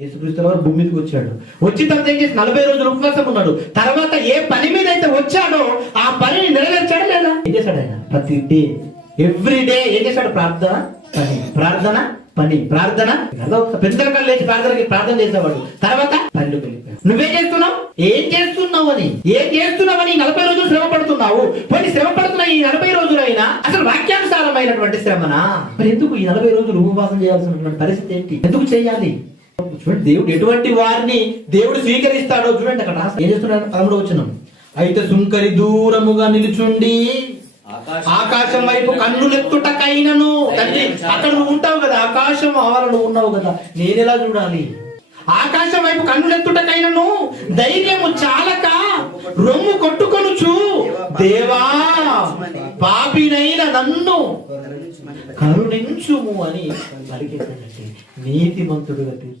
యేసుక్రీస్తు వారు భూమి మీదకి వచ్చాడు. వచ్చి తర్వాత ఏం చేసి 40 రోజులు ఉపవాసం ఉన్నాడు. తర్వాత ఏ పని మీద అయితే వచ్చాడో ఆ పనిని నెరవేర్చాడు లేదా? ఏం చేశాడు ఆయన? ప్రతి డే ఎవ్రీ డే ఏం చేశాడు? ప్రార్థన పని, ప్రార్థన పని, ప్రార్థన. పెద్దల లేచి ప్రార్థన చేసేవాడు. తర్వాత పనిలో వెళ్ళిపోయాడు. నువ్వేం చేస్తున్నావు? ఏం చేస్తున్నావని 40 రోజులు శ్రమ పడుతున్నావు. పోనీ శ్రమ పడుతున్న ఈ 40 రోజులైనా అసలు వాక్యానుసారమైనటువంటి శ్రమనా? మరి ఎందుకు ఈ 40 రోజులు ఉపవాసం చేయాల్సినటువంటి పరిస్థితి ఏంటి? ఎందుకు చేయాలి? చూడండి, దేవుడు ఎటువంటి వారిని దేవుడు స్వీకరిస్తాడో చూడండి. అక్కడ ఏం చేస్తున్నాడు? 13వ వచనం. అయితే సుంకరి దూరముగా నిలుచుండి ఆకాశం వైపు కన్నులెత్తుటకైనను. అక్కడ నువ్వు ఉంటావు కదా, ఆకాశం ఆవరణ నువ్వు ఉన్నావు కదా, నేనెలా చూడాలి? ఆకాశం వైపు కన్నులెత్తుటకైనను ధైర్యము చాలక రొమ్ము కొట్టుకొనుచు, దేవా పాపినైన నన్ను కరుణించుము అని పలికేసాడంటే నీతిమంతుడుగా తీర్చాడు.